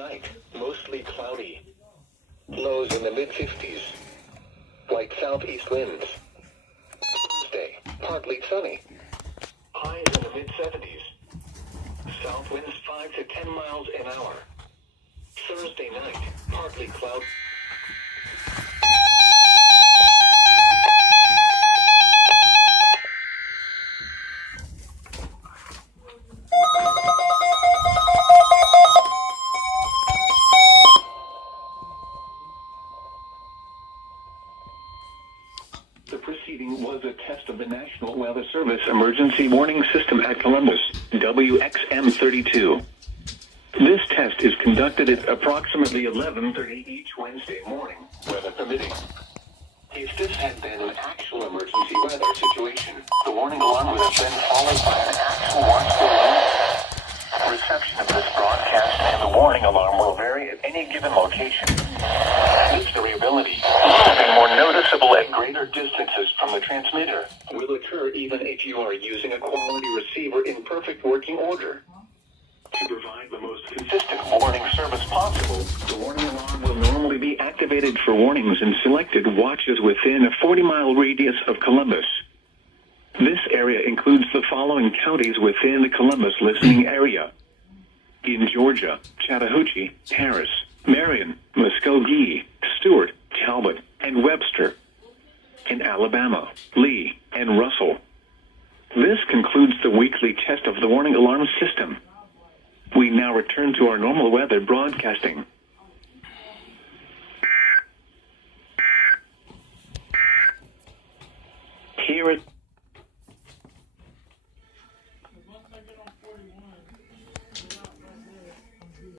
Night, mostly cloudy. Lows in the mid-50s. Light southeast winds. Thursday, partly sunny. Highs in the mid-70s. South winds 5 to 10 miles an hour. Thursday night, partly cloudy. The proceeding was a test of the National Weather Service Emergency Warning System at Columbus, WXM-32. This test is conducted at approximately 11:30 each Wednesday morning, weather permitting. If this had been an actual emergency weather situation, the warning alarm would have been followed by an actual one-story warning. Reception of this broadcast and the warning alarm will vary at any given location. This variability, being more noticeable at greater distances from the transmitter, will occur even if you are using a quality receiver in perfect working order. To provide the most consistent warning service possible, the warning alarm will normally be activated for warnings in selected watches within a 40-mile radius of Columbus. This area includes the following counties within the Columbus listening area. In Georgia, Chattahoochee, Harris, Marion, Muskogee, Stewart, Talbot, and Webster. In Alabama, Lee, and Russell. This concludes the weekly test of the warning alarm system. We now return to our normal weather broadcasting. Here at